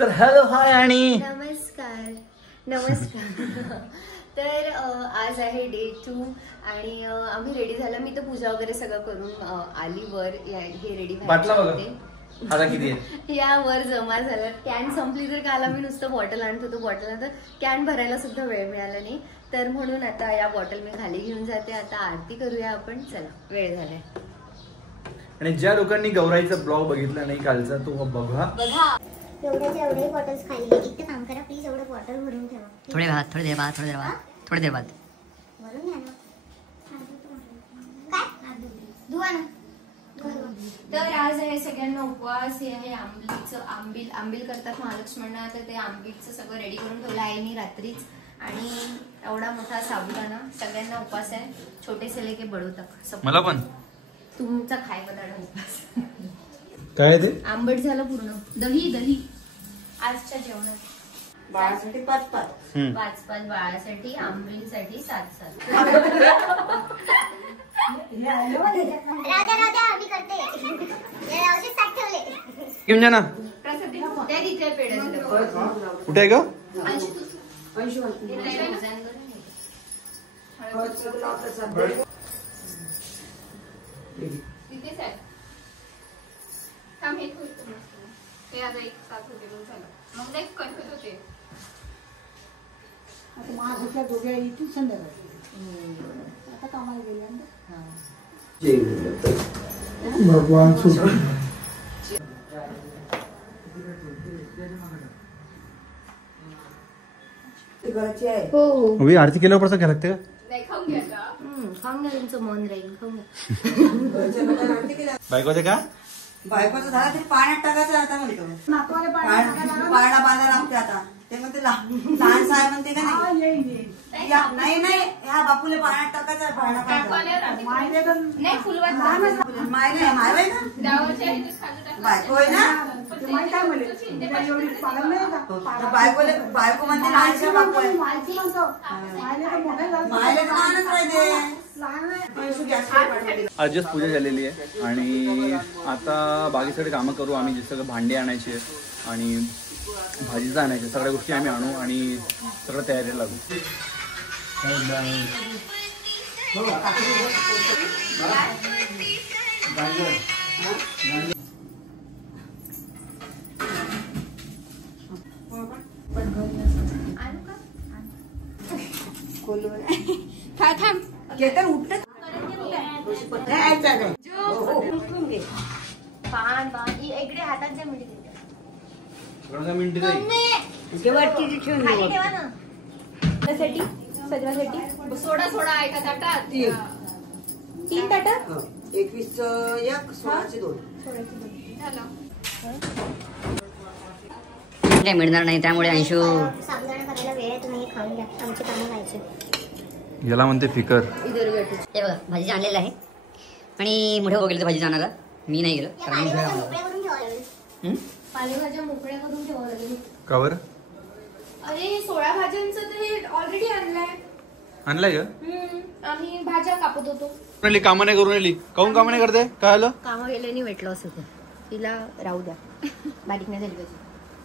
तर hello hi आणि नमस्कार नमस्कार. तर आज आहे डे 2 आणि आम्ही रेडी झालं. मी तर पूजा वगैरे सगळं करून आली वर. हे रेडी बाटला बघा आता किती आहे. या वर जमा झालं. कॅन संपली तर काल आम्ही नुसतं बॉटल आणत होतो. बॉटल नंतर कॅन भरायला सुद्धा वेळ मिळाला नाही. तर म्हणून आता या बॉटल मी खाली घेऊन जाते. आता आरती करूया आपण. चला वेळ झालाय. आणि ज्या लोकांनी गौराईचा ब्लॉग बघितला नाही कालचा तो बघा. एवढे बॉटल्स खाली एक काम करा प्लीज. एवढं बॉटल भरून ठेवा. थोडे देर बाद भरून घ्या ना. काय धुवा ना. तर आज आहे सगळ्यांना उपवास. हे आहे आंबील करतात महालक्ष्मींना. तर ते आंबीलचं सगळं रेडी करून ठेवलं आईनी रात्रीच. आणि एवढा मोठा साबुदाणा. सगळ्यांना उपवास आहे. छोटेसे लेके बडू तक. मला पण तुमचा खाय पदार्थ उपवास. काय ते आंबट झालं पूर्ण. दही आजच्या जेवणात बाळासाठी 5-5 बाळासाठी. आंबीलसाठी 7-7. राजा आम्ही करते. रावचे साठ ठेवले. घेऊन जा ना. त्या तिथे पेढे कुठे आहे ग. तिथेच आहे. ते आता एक साथ होते झालं. मग एक कन्फ्युज होते. आता माझ्या दोघे इथून संध्याकाळी आता कामाला गेल्या भगवान हो आरती केल्यावर कसं घ्या लागते का. नाही खाऊन घ्या का. खाऊन घ्या. तुमचं मन राहील. खाऊन घ्या. बायकोचे का बायकोचं झाला तरी पाण्यात टाकायचं. आता म्हणतो पाळणा बांधा लागते. आता ते म्हणते लहान साहेब म्हणते का नाही ह्या बापूले पाण्यात टाकायचं. बायको आहे ना. बायको म्हणते लहानशा बापू आहे. मायला लहानच पाहिजे. आज जस्ट पूजा झालेली आहे आणि आता बाकीसाठी कामं करू आम्ही. जे सगळं भांडे आणायचे आणि भाजीचं आणायचे सगळ्या गोष्टी आम्ही आणू आणि सगळं तयारीला लागू. इकडे हातात ज्या मिळते सजवासाठी सोडा एका ताटात 3 ताटात 21चं 1 16चे 2 काय मिळणार नाही. त्यामुळे अंशू साबुदाणा करायला वेळ आहे. तुम्ही खाऊन घ्या. आमची कामं व्हायचे. याला म्हणते फिकर. हे बघा भाजी आणलेलं आहे आणि मोठे गेले तर भाजी आणायला मी नाही गेलो कारण मी मोकळ्या करून ठेवा लागेल. पालेभाज्या मोकळ्या करून ठेवावं लागेल. का बरं. अरे 16 भाज्यांचं तर हे ऑलरेडी आणलाय का. आम्ही भाज्या कापत होतो. कामं नाही करून राहिली. काहून कामं नाही करते. काय आलं. कामं गेल्याने वेट लॉस होतं. तिला राहू द्या. बारीक नाही झाली पाहिजे.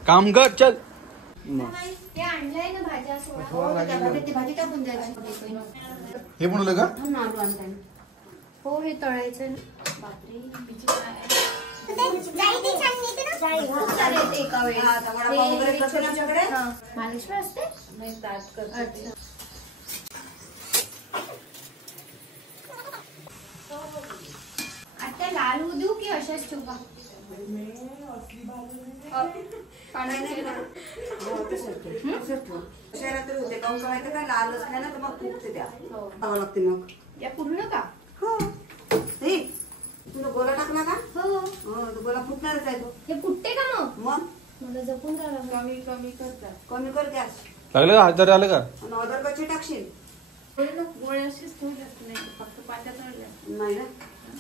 काम कर चल. ते आणलंय ना भाज्या. भाजी टाकून द्यायची. हे बनवलं का. हो हे तळायचं. बापरे बीजी काय एका वेळेस. महालक्ष्मी असते. आता लाल होऊ देऊ की अशाच ठेवू का. शहरात होते काऊन करायचं काय लाल असल्या ना तर मग फुगते त्या खावं लागते. मग या पूर्ण का. हो तुला गोला टाकला का. हो गोला फुटणारच आहे तो. हे फुटते का मग मला जपून राहिला. कमी करतात. कमी कर गॅस. लागलं का. हात आलं का. ऑर्डर कशी टाकशील. गोळे असेच नाही फक्त पाण्यात नाही ना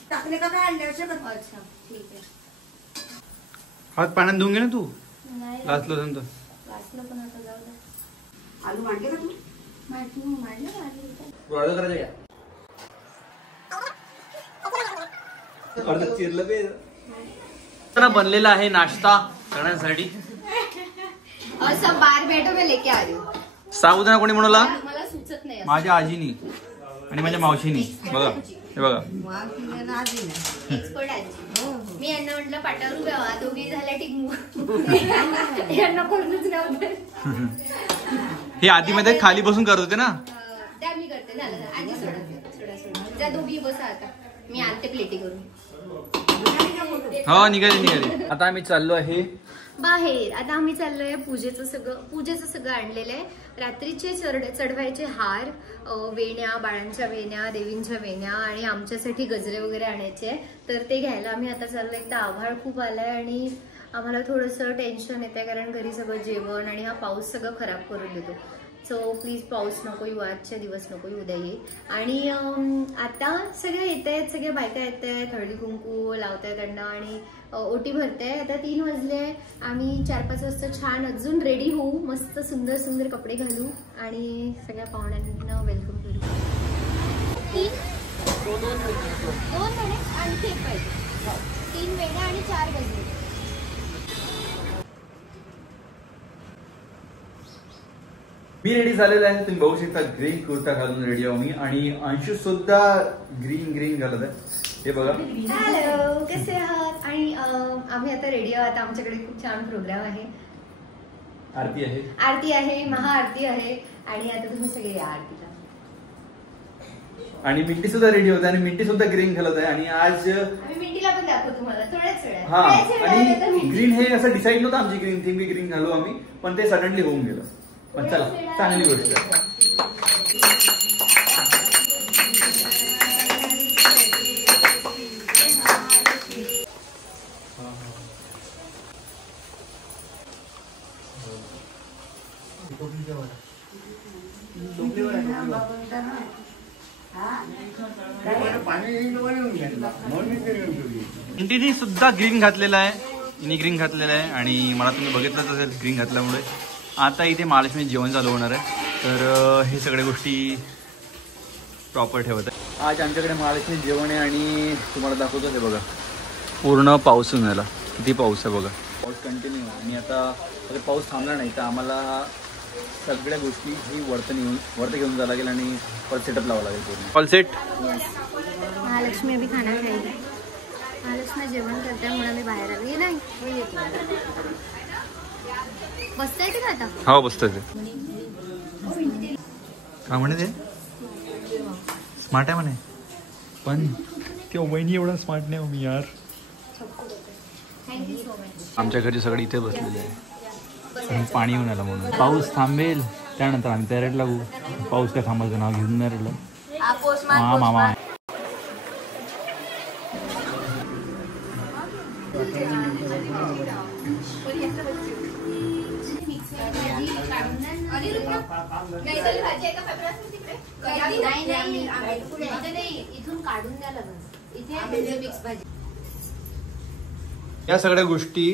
टाकले का काय आणले असे. अच्छा ठीक आहे. हात पाण्यात धुवून घे ना तू. नाही लाचलो नंतर वाचलं पण आता जाऊ द्या. आलू मांडले का तू. मांडलं चिरलं बनलेला आहे नाश्ता करण्यासाठी. सब बार बैठो मैं लेके आ रही हूँ. साबुदाणा कोणी बनवला? मला सुचत नाही. माझ्या आजीनी आणि माझ्या मावशीनी. बघा हे बघा एक्सपर्ट आजी. मी यांना म्हटलं पाटावर उभ्या व्हा, दोघी झाल्या टिकमू. यांना कोणच नव्हतं. हे आधी मध्ये खाली बसून करत होते ना. त्या मी करते. झालं आजी सोडा त्या दोघी बसा आता. मी आणते प्लेटी करून. हो निघाली. आता आम्ही चाललो आहे बाहेर. आता आम्ही चाललोय पूजेचं सगळं आणलेलं आहे. रात्रीचे चढवायचे हार, वेण्या, बाळांच्या वेण्या, देवींच्या वेण्या आणि आमच्यासाठी गजरे वगैरे आणायचे. तर ते घ्यायला आम्ही आता चाललोय. एकदा आभाळ खूप आलाय आणि आम्हाला थोडंसं टेन्शन येतंय कारण घरी सगळं जेवण आणि हा पाऊस सगळं खराब करून देतो. सो प्लीज पाऊस नको येऊ, आजच्या दिवस नको येऊ, उद्या येईल. आणि आता सगळे येत आहेत, सगळे बायका येत आहेत, हळदी कुंकू लावतायत त्यांना आणि ओटी भरते. आता 3 वाजले. आम्ही 4-5 वाजता छान अजून रेडी होऊ, मस्त सुंदर सुंदर कपडे घालू आणि सगळ्या पाहुण्यांना वेलकम करू. 2 वेळे आणखी एक पाहिजे. 3 वेळे आणि 4 गजरे. मी रेडी झालेला आहे. तुम्ही बघू शकता ग्रीन कुर्ता घालून रेडी आहो मी आणि अंशू सुद्धा ग्रीन घालत आहे. हे बघा. हॅलो, कसे आहात? आणि आम्ही आता रेडी आहोत. आता आमच्याकडे खूप छान प्रोग्राम आहे. आरती आहे, महाआरती आहे आणि आता तुम्ही सगळे या आरतीला. आणि मिंटी सुद्धा रेडी होते आणि मिंटी सुद्धा ग्रीन घालत आहे. आणि आज आम्ही मिंटीला पण दाखवतो तुम्हाला थोड्याच वेळात. हा आणि ग्रीन हे असं डिसाईड नव्हतं आमची ग्रीन थीम की ग्रीन घालू आम्ही, पण ते सडनली होऊन गेलं. पण चला चांगली गोष्ट आहे. इंटीनी सुद्धा ग्रीन घातलेला आहे. इनी ग्रीन घातलेला आहे आणि मला तुम्ही बघितलंच असेल ग्रीन घातल्यामुळे. आता इथे महालक्ष्मी जेवण चालू होणार आहे. तर हे सगळ्या गोष्टी प्रॉपर ठेवत आहे. आज आमच्याकडे महालक्ष्मी जेवण आहे आणि तुम्हाला दाखवतो हे बघा पूर्ण पाऊस झाला. किती पाऊस आहे बघा. पाऊस कंटिन्यू आहे आणि आता पाऊस थांबला नाही तर आम्हाला सगळ्या गोष्टी ही वरती घेऊन जावं लागेल आणि परत सेटअप लावावं लागेल पूर्ण. All set. महालक्ष्मी अभी खाना खाएगी. महालक्ष्मी जेवण करते म्हणून मी बाहेर आली नाही. बसता येते का आता? हो बसता येते. काय म्हणे ते स्मार्ट आहे म्हणे पण किंवा वहिनी एवढा स्मार्ट नाही हो मी यार. Thank you so much. आमच्या घरी सगळे इथे बसलेले आहे. पाणी येऊन आलं म्हणून. पाऊस थांबेल त्यानंतर आम्ही तयारीला लागू. पाऊस काय थांबायचं नाव घेऊन नाही राहिलं. हा मामा इथून काढून द्या लागेल. इथे मिक्स भाजी. या सगळ्या गोष्टी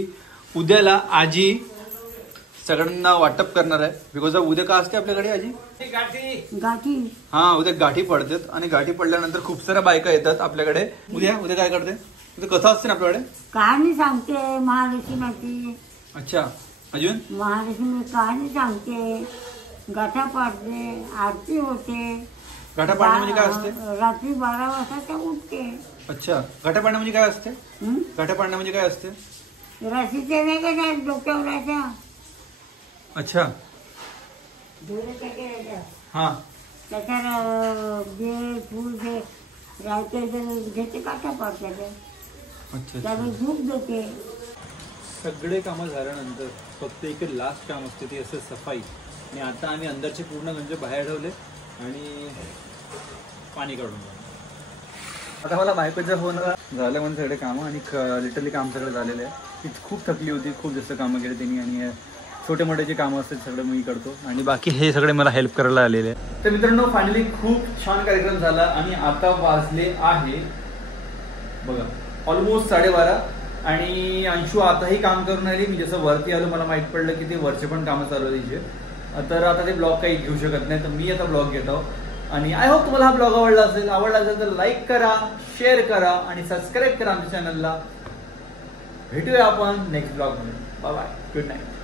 उद्याला आजी सगळ्यांना वाटप करणार आहे. बिकॉज उद्या का असते आपल्याकडे आजी गाठी. हा उद्या गाठी पडतात आणि गाठी पडल्यानंतर खूप साऱ्या बायका येतात आपल्याकडे. उद्या काय करते? उद्या कथा असते ना आपल्याकडे. कहाणी सांगते महालक्ष्मीची. अच्छा अजून महालक्ष्मी कहाणी सांगते, गाठा पाडते, आरती होते. गाठा पाडणं म्हणजे काय असते? रात्री 12 वाजता त्या उठते. अच्छा गाठा पाडणं म्हणजे काय असते? गाठा पाडणं म्हणजे काय असते? रशीचे नाही का त्या डोक्यावराच्या. अच्छा हा त्याच्यावर बेल फूल जे राहते घेते काटा पाडते. अच्छा त्यामुळे झूप देते. सगळे कामं झाल्यानंतर फक्त एक लास्ट काम असते ती असं सफाई. आणि आता आम्ही अंदरचे पूर्ण गंज बाहेर ठेवले आणि पाणी काढून. आता मला बायकोचं होणं झालं म्हणून सगळे कामं आणि लिटरली काम सगळं झालेलं आहे. ती खूप थकली होती, खूप जास्त कामं केली त्यांनी आणि छोटे मोठे जे कामं असतात सगळं मी करतो आणि बाकी हे सगळे मला हेल्प करायला आलेले आहे. तर मित्रांनो फायनली खूप छान कार्यक्रम झाला आणि आता वाजले आहे बघा ऑलमोस्ट 12:30 आणि अंशू आताही काम करून आली. मी जसं वरती आलो मला माहीत पडलं की ते वरचे पण कामं चालू आहे तिचे. तर आता ते ब्लॉग काही घेऊ शकत नाही तर मी आता ब्लॉग घेतो. आणि आय होप तुम्हाला हा ब्लॉग आवडला असेल तर लाईक करा, शेअर करा आणि सबस्क्राईब करा आमच्या चॅनलला. भेटूया आपण नेक्स्ट ब्लॉग मध्ये. Bye bye, good night.